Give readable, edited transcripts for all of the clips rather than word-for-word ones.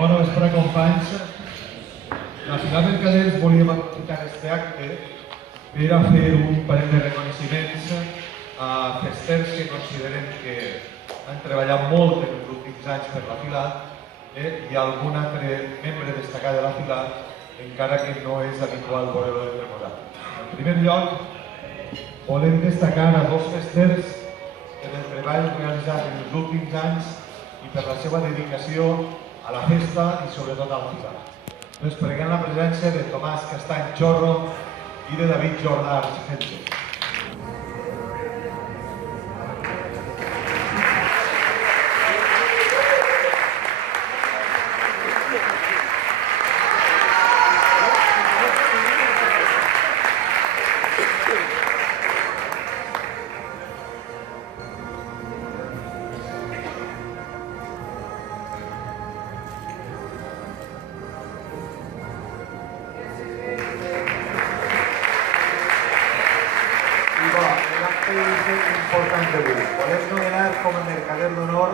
Bona vespre, companys. La Filar Mercaders volíem aprofitar aquest acte per a fer un parell de reconeixements a festers que considerem que han treballat molt en els últims anys per la Filar i algun altre membre destacat de la Filar, encara que no és habitual veure-lo entre nosaltres. En primer lloc, volem destacar a dos festers per el treball realitzat en els últims anys i per la seva dedicació a la festa i sobretot a la Filar. Doncs preguem la presència de Tomàs Castany Chorro i de David Jordà Argente. Volem nomenar com a mercader d'honor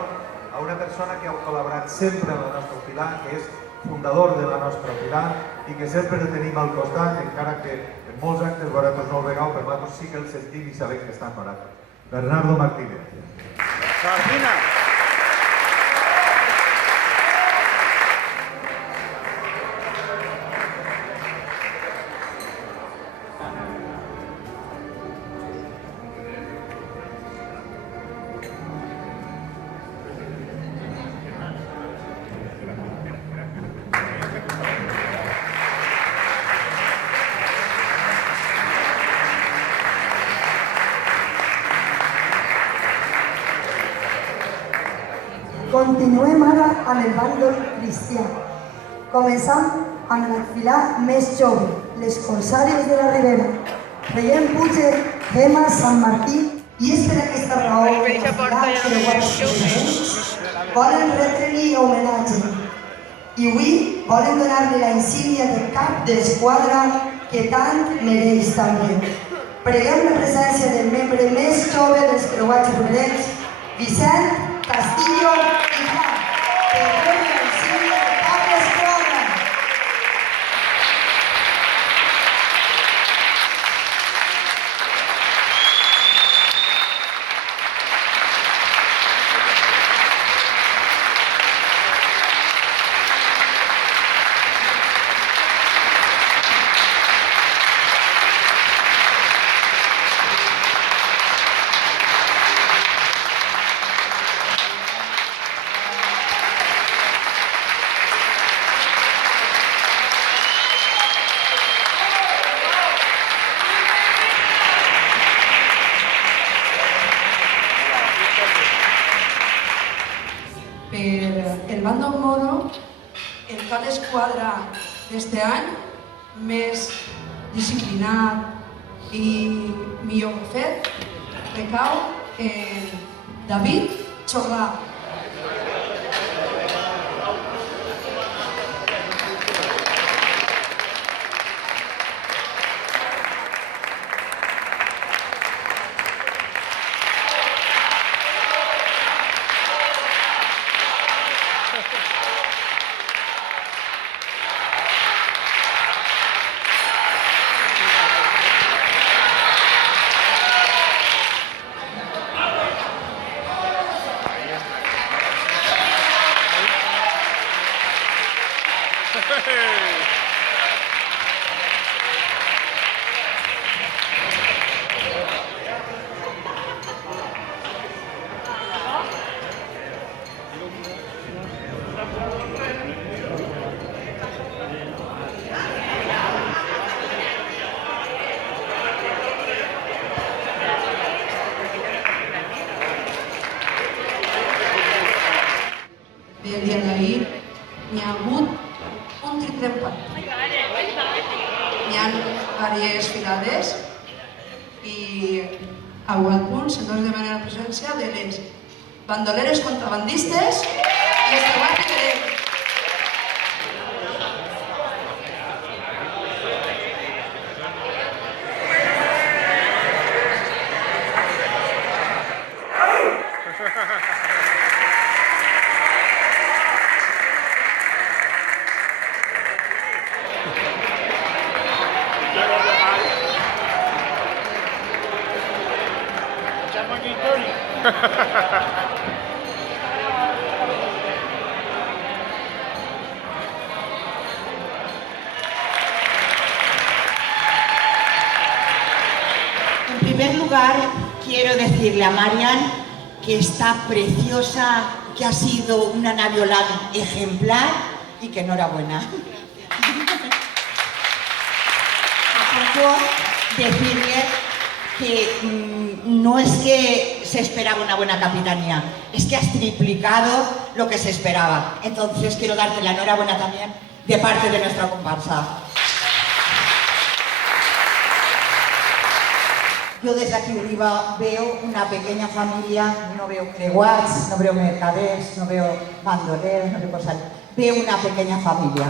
a una persona que ha col·laborat sempre amb la nostra Filar, que és fundador de la nostra Filar i que sempre el tenim al costat, encara que en molts actes vosaltres no el vegeu, però nosaltres sí que el sentim i sabem que està amb nosaltres. Bernardo Martínez. Martina. Continuem ara amb el bàndol cristià. Començam amb la Filar més jove, les Corsàries de la Ribera. Reiem Puig, Gemma, Sant Martí, i és per aquesta raó que la Filar volen retre-li homenatge. I avui volen donar-li la insígnia de cap d'esquadra que tant mereix també. Preguem la presència del membre més jove dels creuats riberencs, Vicent Castillo i Juan, que rep la insígnia de cap d'esquadra. Per el bàndol moro, el cap d'esquadra d'este any més disciplinat i millor fet recau en David Jordà. un tritrempat. Hi ha diverses filades i a igual punt se'ns demana la presència de les bandoleres contrabandistes i els treballs que querem. En primer lugar, quiero decirle a Marian que está preciosa, que ha sido una Naviolán ejemplar y que enhorabuena. A poco decirle que no es que se esperaba una buena capitanía, es que has triplicado lo que se esperaba. Entonces quiero darte la enhorabuena también de parte de nuestra comparsa. Yo desde aquí arriba veo una pequeña familia, no veo creuats, no veo mercaders, no veo bandoleros, no veo cosas, veo una pequeña familia.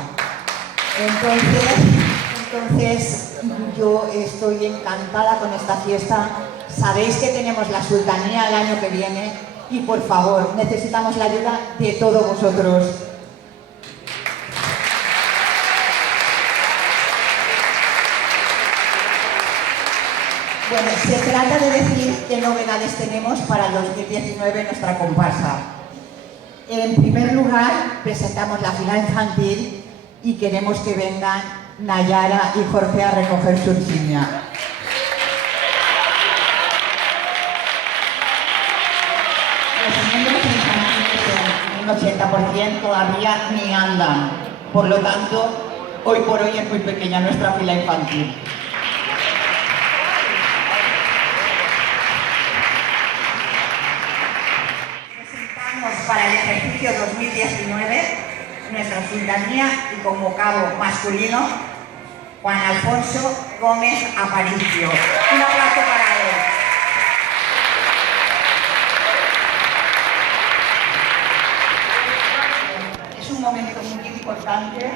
Entonces yo estoy encantada con esta fiesta. Sabéis que tenemos la sultanía el año que viene y por favor, necesitamos la ayuda de todos vosotros. Bueno, se trata de decir qué novedades tenemos para el 2019 en nuestra comparsa. En primer lugar, presentamos la fila infantil y queremos que vengan Nayara y Jorge a recoger su insignia. Los miembros infantiles en un 80% todavía ni andan. Por lo tanto, hoy por hoy es muy pequeña nuestra fila infantil. Para el ejercicio 2019, nuestra sultanía y como cabo masculino, Juan Alfonso Gómez Aparicio. Un aplauso para él. Es un momento muy importante,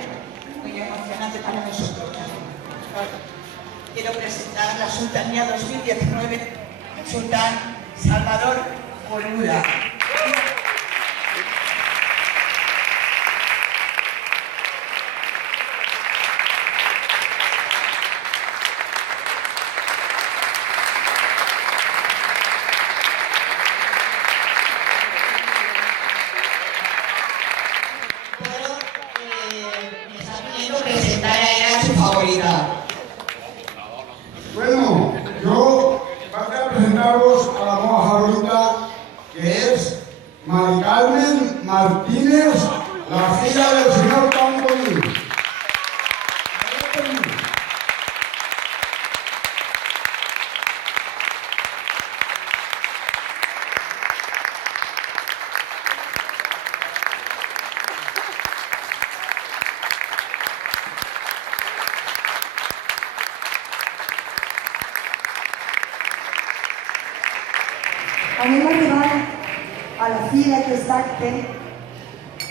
muy emocionante para nosotros. Quiero presentar la sultanía 2019, Sultán Salvador Boluda. Presentar a ella su favorita. Bueno, yo voy a presentaros a la nueva favorita, que es Mari Carmen Martínez, la filla del señor Camponí. Anem arribant a la fi d'aquest acte.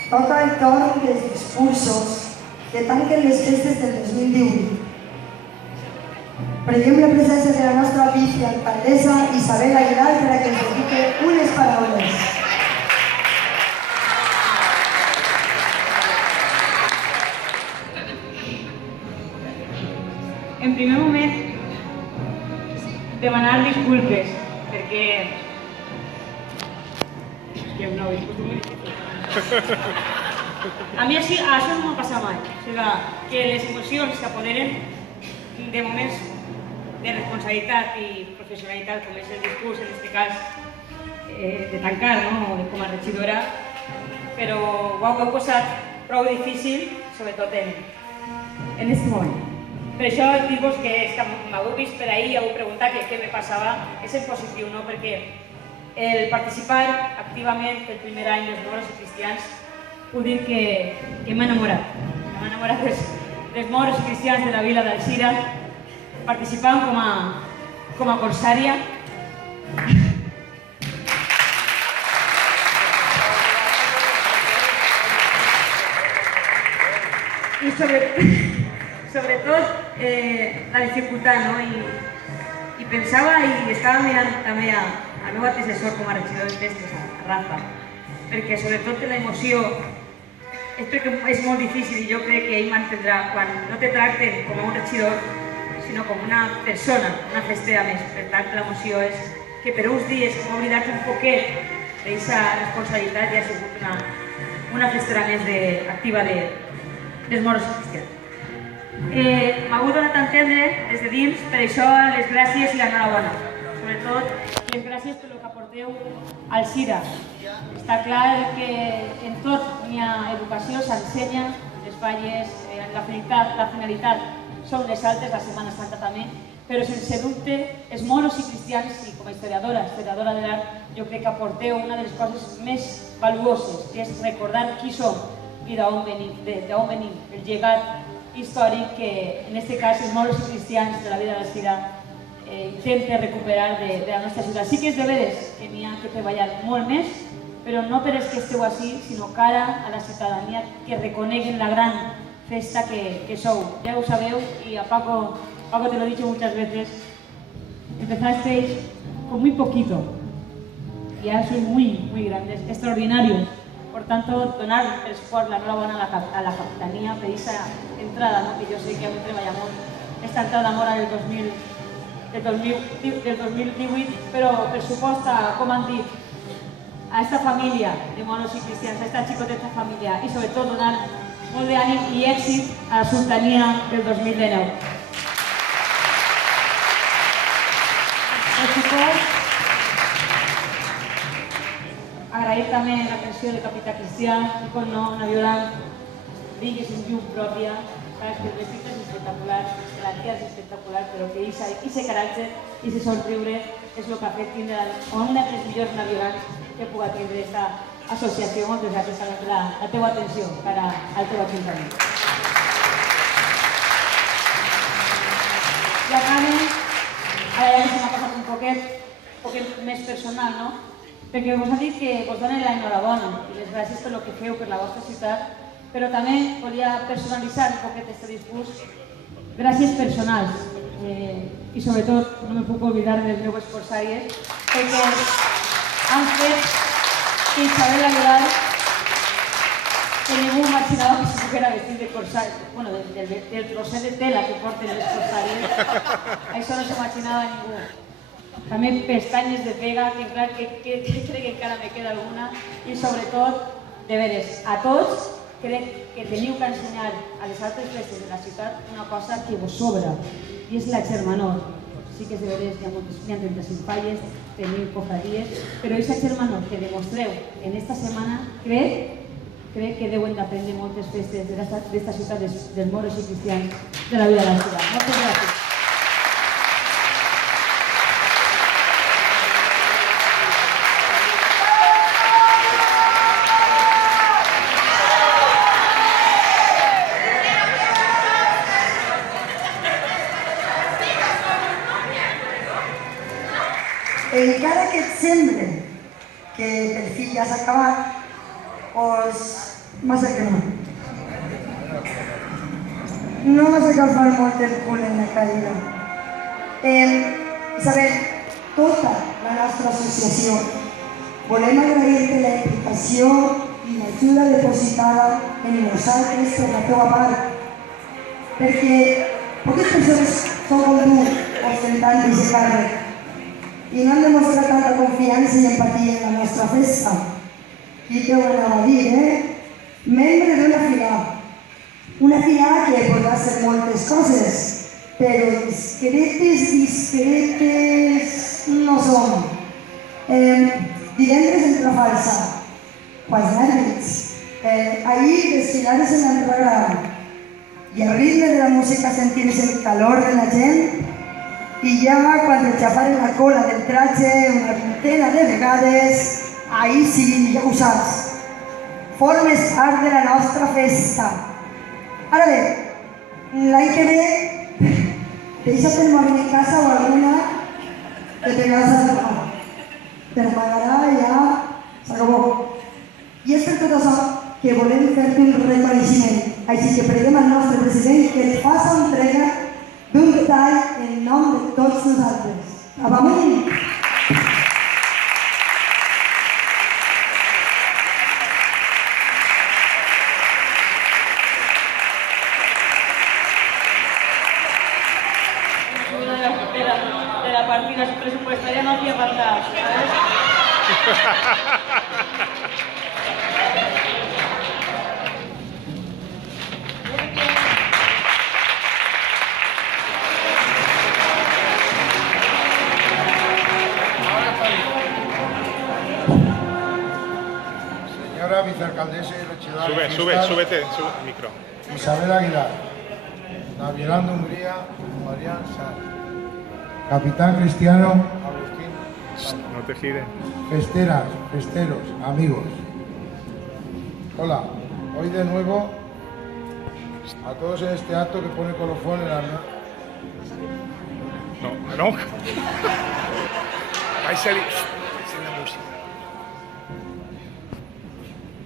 Toca el torn dels discursos que tanquen les festes del 2018. Preguem la presència de la nostra vicealcaldessa Isabel Aguilar per a que ens dedique unes paraules. En primer moment, demanar disculpes, perquè a mi això no m'ha passat mai. O sigui, que les emocions s'apoderen de moments de responsabilitat i professionalitat, com és el discurs, en aquest cas, de tancar, no?, com a regidora, però ho heu posat prou difícil, sobretot en aquest moment. Per això dir-vos que m'heu vist per ahir i heu preguntat què me passava, és en positiu, no?, perquè el participar activament el primer any dels Moros i Cristians puc dir que m'ha enamorat. enamorats dels moros i cristians de la vila d'Alzira, participaven com a corsària. I sobretot la dificultat, no? I pensava i estava mirant també al meu antecessor com a regidor de festes, a Rafa, perquè sobretot la emoció és perquè és molt difícil i jo crec que ell m'entendrà quan no te tracten com a un regidor, sinó com una persona, una festera més. Per tant, l'emoció és que per uns dies hem oblidat un poquet d'aquesta responsabilitat i ha sigut una festera més activa dels moros i cristians. M'ha donat a entendre des de dins, per això les gràcies i l'enhorabona. Sobretot les gràcies per el que aporteu al Alzira. Està clar que en tot n'hi ha educació, s'ensenya, les falles, la finalitat són les altres, la Setmana Santa també, però sense dubte els moros i cristians, i com a historiadora de l'art, jo crec que aporteu una de les coses més valuoses, que és recordar qui som i d'on venim, el llegat històric que, en aquest cas, els moros i cristians de la vida de l'Alzira intenta recuperar de la nostra ciutat. Sí que és de veres que n'hi ha que treballar molt més, però no per els que esteu així, sinó cara a la ciutadania que reconeguen la gran festa que sou. Ja ho sabeu, y a Paco te lo he dicho muchas veces, empezasteis con muy poquito y ahora sois muy grandes, extraordinarios. Por tanto, donar el suport, la enhorabona a la capitanía per esa entrada, ¿no? Que yo sé que avui treballamos esta entrada mora del 2018, però per supost, com han dit, a esta família de moros i cristians, a esta xicoteta família, i sobretot donar molt d'ànim i èxit a la sultania del 2019. Per supost, agrair també l'atenció del capità Cristià, i com no, una Violant, digues un llum pròpia, sabes que el vestit és espectacular, que la tia és espectacular, però que aquest caràcter, aquest somriure, és el que ha fet tindre una de les millors naviolants que puga tindre aquesta associació. Moltes gràcies per la teva atenció per al teu ajuntament. I a Carme, ara ja se m'ha passat un poquet més personal, no? Perquè vos ha dit que vos donen l'enhorabona i les gràcies per el que feu per la vostra ciutat, però també volia personalitzar un poquet aquest discurs. Gràcies personals i sobretot no me puc oblidar dels meus escorsàries perquè han fet que Isabel Aguilar, que ningú imaginava que se poguera vestir de corsari, bueno, del trosset de tela que porten les corsàries, això no s'imaginava ningú. També pestanyes de pega, que crec que encara me queda alguna, i sobretot, de veres, a tots crec que teniu que ensenyar a les altres festes de la ciutat una cosa que vos sobra, i és la germanor. Sí que és de veres, hi ha 35 falles, teniu cofradíes, però aquesta germanor que demostreu en esta setmana, crec que deuen d'aprendre moltes festes d'esta ciutat dels moros i cristians de la vida de la ciutat. Moltes gràcies. Encara que et sembli que per fi ja s'ha acabat, doncs massa que no. No vas agafar molt el cul en la cadira. Isabel, tota la nostra associació volem agrair-te la implicació i l'ajuda depositada en nosaltres per la teva part, perquè poques persones són com tu ostentant aquest càrrec i no han demostrat tanta confiança i empatia en la nostra festa. I què ho anava a dir, Membre d'una fila que podrà ser moltes coses, però discretes no som. Divendres entra falsa, quants nervis. Ahir desfilades en l'entrada i al ritme de la música sentir-se el calor de la gent. I ja quan et xafaren la cola del tratge una vintena de vegades, ahir sí, ja ho saps, formes part de la nostra festa. Ara L'any que ve, deixa't el morir en casa o alguna que te vas a trobar. Però m'agrada ja, s'acabó. I és per tot això que volem fer-te un reconeixement. Així que preguem al nostre president que et faça entrega d'un detall en nom de tots nosaltres. Amunt! De la partida presupuestaria no hacía falta, ¿sabes? Señora vicealcaldesa y regidora. Súbete el micro. Isabel Aguilar. Naviolán de Hungría, Marian Sanz. Capitán Cristiano, Agustín. No te gires. Festeras, festeros, amigos. Hola, hoy de nuevo a todos en este acto que pone colofón en la... No. Ahí sale la música.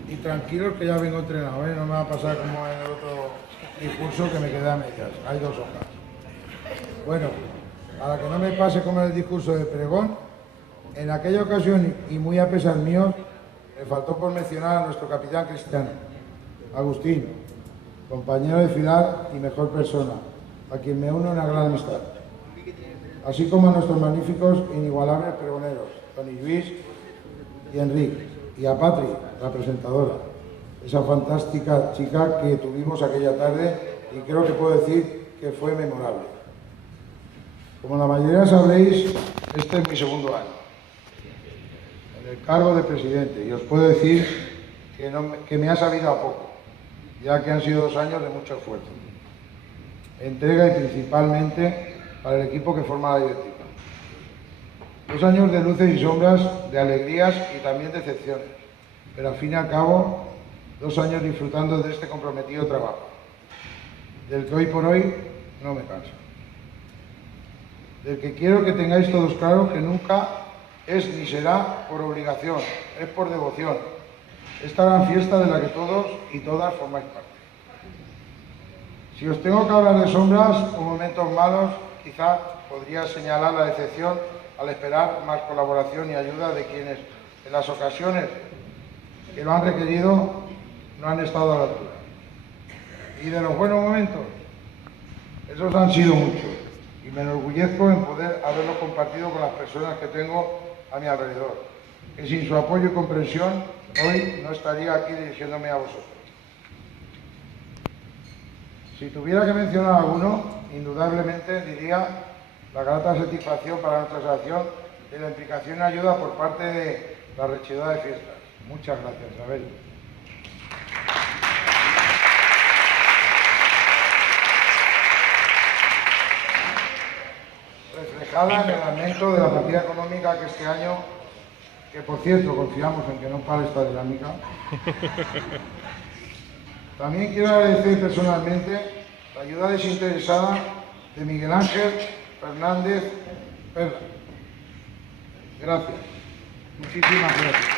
Y tranquilos que ya vengo entrenado, ¿eh? No me va a pasar como en el otro discurso que me quedé a medias. Hay 2 hojas. Bueno, para que no me pase como en el discurso de pregón, en aquella ocasión, y muy a pesar mío, me faltó por mencionar a nuestro capitán Cristiano, Agustín, compañero de filar y mejor persona, a quien me uno una gran amistad. Así como a nuestros magníficos e inigualables pregoneros, Toni Luis y Enrique, y a Patri, la presentadora, esa fantástica chica que tuvimos aquella tarde y creo que puedo decir que fue memorable. Como la mayoría sabréis, este es mi 2º año en el cargo de presidente y os puedo decir que me ha sabido a poco, ya que han sido 2 años de mucho esfuerzo, entrega y principalmente para el equipo que forma la directiva. 2 años de luces y sombras, de alegrías y también decepciones, pero al fin y al cabo 2 años disfrutando de este comprometido trabajo, del que hoy por hoy no me canso. Del que quiero que tengáis todos claro que nunca es ni será por obligación, es por devoción. Esta gran fiesta de la que todos y todas formáis parte. Si os tengo que hablar de sombras o momentos malos, quizá podría señalar la decepción al esperar más colaboración y ayuda de quienes en las ocasiones que lo han requerido no han estado a la altura. Y de los buenos momentos, esos han sido muchos. Y me enorgullezco en poder haberlo compartido con las personas que tengo a mi alrededor, que sin su apoyo y comprensión hoy no estaría aquí dirigiéndome a vosotros. Si tuviera que mencionar alguno, indudablemente diría la grata satisfacción para nuestra asociación de la implicación y ayuda por parte de la regidora de fiestas. Muchas gracias, Isabel. Reflejada en el aumento de la partida económica que este año, que por cierto confiamos en que no pare esta dinámica. También quiero agradecer personalmente la ayuda desinteresada de Miguel Ángel Fernández Perla. Gracias. Muchísimas gracias.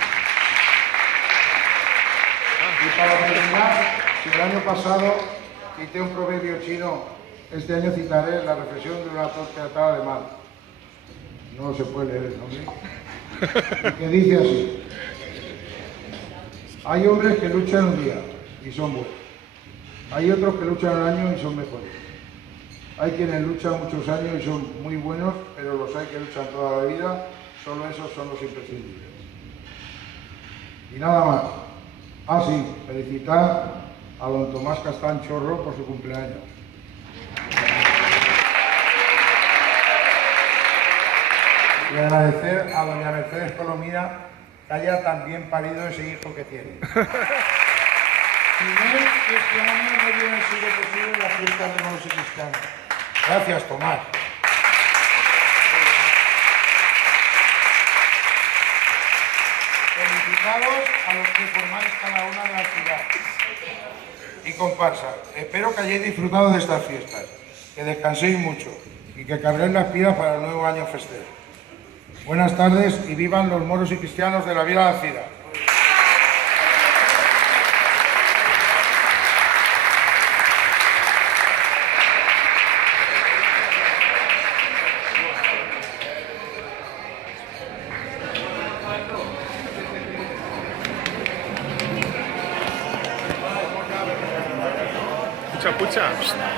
Y para terminar, si el año pasado cité un proverbio chino, este año citaré la reflexión de un autor teatral alemán. No se puede leer el nombre. Que dice así: hay hombres que luchan un día y son buenos. Hay otros que luchan un año y son mejores. Hay quienes luchan muchos años y son muy buenos, pero los hay que luchan toda la vida. Solo esos son los imprescindibles. Y nada más. Ah, sí, felicitar a don Tomás Castán Chorro por su cumpleaños. Y agradecer a doña Mercedes Colomina que haya también parido ese hijo que tiene. Sin él, este año no hubiera sido posible la fiesta de Nuevos y Cristianos. Gracias, Tomás. Felicitados a los que formáis cada una de las ciudades. Y comparsa, espero que hayáis disfrutado de estas fiestas, que descanséis mucho y que carguéis las pilas para el nuevo año festejo. Buenas tardes y vivan los moros y cristianos de la Vila de Cira. Pucha, pucha.